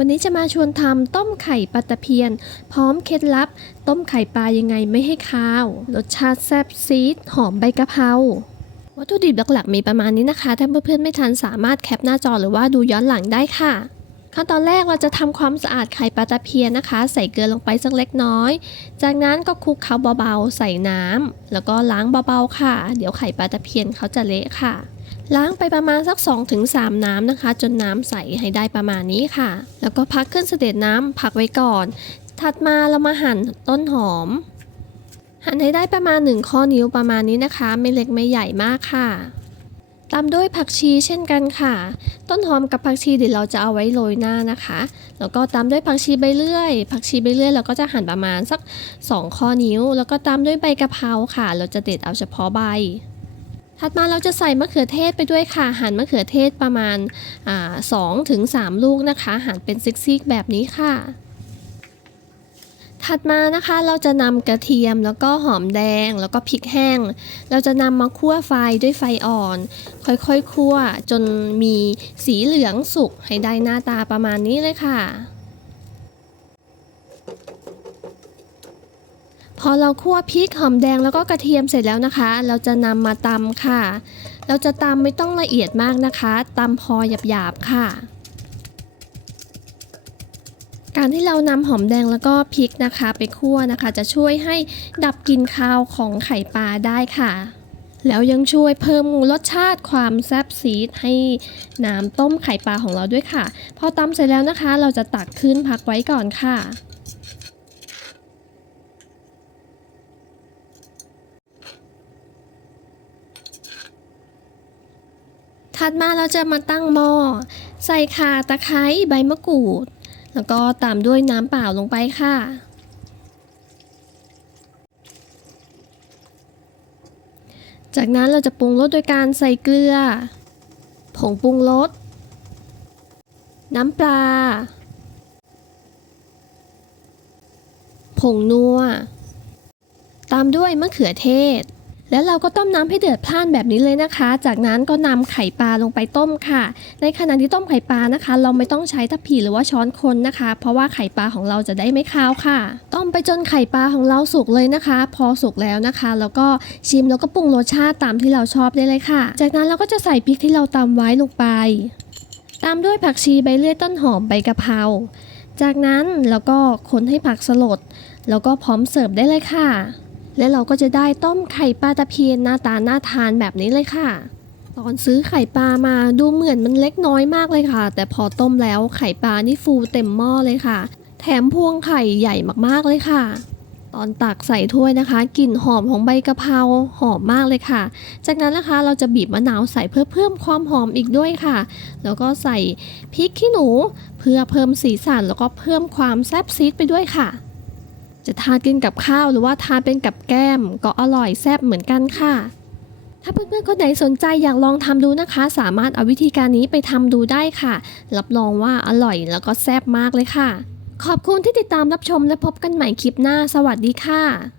วันนี้จะมาชวนทำต้มไข่ปลาตะเพียน พร้อมเคล็ดลับ ต้มไข่ปลายังไงไม่ให้คาว รสชาติแซ่บซีด หอมใบกะเพราวัตถุดิบหลักๆมีประมาณนี้นะคะ ถ้าเพื่อนๆไม่ทันสามารถแคปหน้าจอหรือว่าดูย้อนหลังได้ค่ะ ขั้นตอนแรกเราจะทำความสะอาดไข่ปลาตะเพียนนะคะ ใส่เกลือลงไปสักเล็กน้อย จากนั้นก็คลุกเคล้าเบาๆ ใส่น้ำแล้วก็ล้างเบาๆค่ะ เดี๋ยวไข่ปลาตะเพียนเขาจะเละค่ะ ล้างไปประมาณสัก 2-3 น้ำนะคะ จนน้ำใสให้ได้ประมาณนี้ค่ะ แล้วก็พักขึ้นเสด็จน้ำพักไว้ก่อน ถัดมาเรามาหั่นต้นหอม หั่นให้ได้ประมาณ 1 ข้อนิ้วประมาณนี้นะคะ ไม่เล็กไม่ใหญ่มากค่ะ ตามด้วยผักชีเช่นกันค่ะ ต้นหอมกับผักชีเดี๋ยวเราจะเอาไว้โรยหน้านะคะ แล้วก็ตามด้วยผักชีใบเลื่อย ผักชีใบเลื่อยเราก็จะหั่นประมาณสัก 2 ข้อนิ้ว แล้วก็ตามด้วยใบกะเพราค่ะ เราจะเด็ดเอาเฉพาะใบ ถัดมาเราจะใส่มะเขือเทศไปด้วยค่ะ หั่นมะเขือเทศประมาณสองถึงสามลูกนะคะ หั่นเป็นซิกๆแบบนี้ค่ะ ถัดมานะคะเราจะนำกระเทียมแล้วก็หอมแดงแล้วก็พริกแห้ง เราจะนำมาคั่วไฟด้วยไฟอ่อน ค่อยๆคั่วจนมีสีเหลืองสุกให้ได้หน้าตาประมาณนี้เลยค่ะ พอเราคั่วพริกหอมแดงแล้วก็กระเทียมเสร็จแล้วนะคะ เราจะนำมาตำค่ะ เราจะตำไม่ต้องละเอียดมากนะคะตำพอหยาบๆค่ะ การที่เรานำหอมแดงแล้วก็พริกนะคะ ไปคั่วนะคะ จะช่วยให้ดับกลิ่นคาวของไข่ปลาได้ค่ะ แล้วยังช่วยเพิ่มรสชาติความแซ่บซีดให้น้ำต้มไข่ปลาของเราด้วยค่ะ พอตำเสร็จแล้วนะคะ เราจะตักขึ้นพักไว้ก่อนค่ะ ถัดมาเราจะมาตั้งหม้อใส่ข่าตะไคร้ใบมะกรูด แล้วก็ตามด้วยน้ำเปล่าลงไปค่ะ จากนั้นเราจะปรุงรสโดยการใส่เกลือ ผงปรุงรส น้ำปลา ผงนัว ตามด้วยมะเขือเทศ แล้วเราก็ต้มน้ำให้เดือดพล่านแบบนี้เลยนะคะ จากนั้นก็นำไข่ปลาลงไปต้มค่ะ ในขณะที่ต้มไข่ปลานะคะ เราไม่ต้องใช้ทัพพีหรือว่าช้อนคนนะคะ เพราะว่าไข่ปลาของเราจะได้ไม่คาวค่ะ ต้มไปจนไข่ปลาของเราสุกเลยนะคะ พอสุกแล้วนะคะ แล้วก็ชิมแล้วก็ปรุงรสชาติตามที่เราชอบได้เลยค่ะ จากนั้นเราก็จะใส่พริกที่เราตำไว้ลงไป ตามด้วยผักชีใบเลื่อยต้นหอมใบกะเพราจากนั้นเราก็คนให้ผักสลด แล้วก็พร้อมเสิร์ฟได้เลยค่ะ และเราก็จะได้ต้มไข่ปลาตะเพียนหน้าตาน่าทานแบบนี้เลยค่ะ ตอนซื้อไข่ปลามาดูเหมือนมันเล็กน้อยมากเลยค่ะ แต่พอต้มแล้วไข่ปลานี่ฟูเต็มหม้อเลยค่ะ แถมพวงไข่ใหญ่มากๆเลยค่ะ ตอนตักใส่ถ้วยนะคะกลิ่นหอมของใบกะเพราหอมมากเลยค่ะ จากนั้นนะคะเราจะบีบมะนาวใส่เพื่อเพิ่มความหอมอีกด้วยค่ะ แล้วก็ใส่พริกขี้หนู เพื่อเพิ่มสีสันแล้วก็เพิ่มความแซ่บซีดไปด้วยค่ะ จะทานกินกับข้าวหรือว่าทานเป็นกับแก้ม ก็อร่อยแซ่บเหมือนกันค่ะ ถ้าเพื่อนๆคนไหนสนใจอยากลองทำดูนะคะ สามารถเอาวิธีการนี้ไปทำดูได้ค่ะ รับรองว่าอร่อยแล้วก็แซ่บมากเลยค่ะ ขอบคุณที่ติดตามรับชมและพบกันใหม่คลิปหน้า สวัสดีค่ะ